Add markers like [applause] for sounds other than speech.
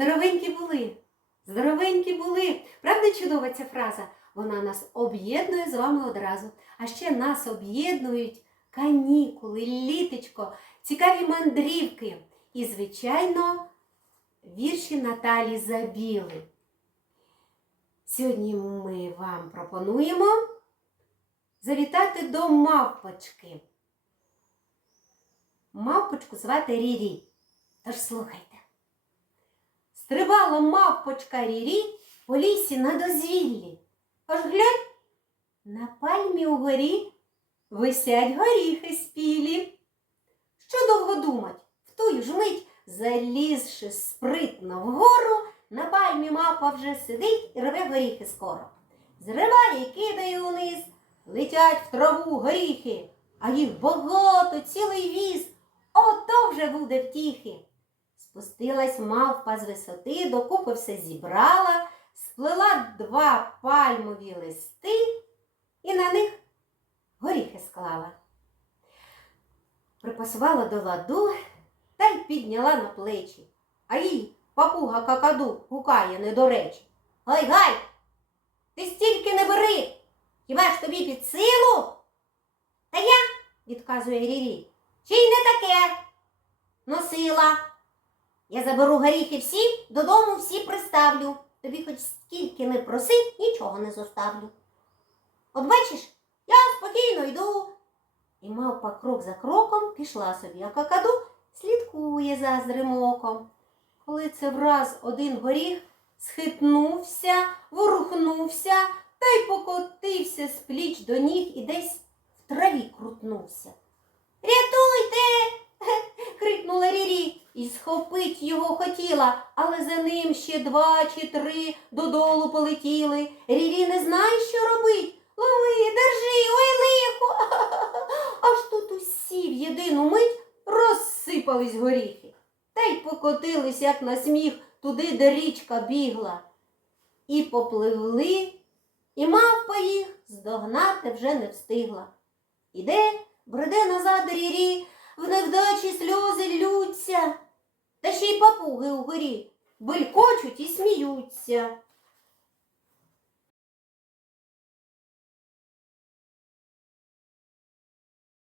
Здоровенькі були, здоровенькі були. Правда чудова ця фраза? Вона нас об'єднує з вами одразу. А ще нас об'єднують канікули, літочко, цікаві мандрівки і, звичайно, вірші Наталі Забіли. Сьогодні ми вам пропонуємо завітати до мавпочки. Мавпочку звати Рірі. Тож слухайте. Стрибала мавпочка Рірі по лісі на дозвіллі. Аж глянь, на пальмі угорі висять горіхи спілі. Що довго думать? В ту ж мить, залізши спритно вгору, на пальмі мапа вже сидить і рве горіхи скоро. Зриває і кидає униз, летять в траву горіхи, а їх багато, цілий віз. Ото вже буде втіхи. Спустилась мавпа з висоти, докупи все зібрала, сплела два пальмові листи і на них горіхи склала. Припасувала до ладу та й підняла на плечі. А їй папуга какаду гукає не до речі. Гай гай! Ти стільки не бери! Хіба ж тобі під силу? Та я, відказує Рірі, чи й не таке? Носила. Я заберу горіхи всі, додому всі приставлю. Тобі хоч скільки не проси, нічого не зоставлю. От бачиш, я спокійно йду. І мавпа крок за кроком пішла собі, а какаду слідкує за зримоком. Коли це враз один горіх схитнувся, ворухнувся та й покотився з пліч до ніг і десь в траві крутнувся. Схопить його хотіла, але за ним ще два чи три додолу полетіли. Рірі не знає, що робить. Лови, держи, ой лихо. [laughs] Аж тут усі в єдину мить розсипались горіхи. Та й покотились, як на сміх, туди, де річка бігла. І попливли, і мавпа їх здогнати вже не встигла. Іде, бреде назад рірі, в невдачі сльози ллються, та ще й папуги угорі белькочуть і сміються.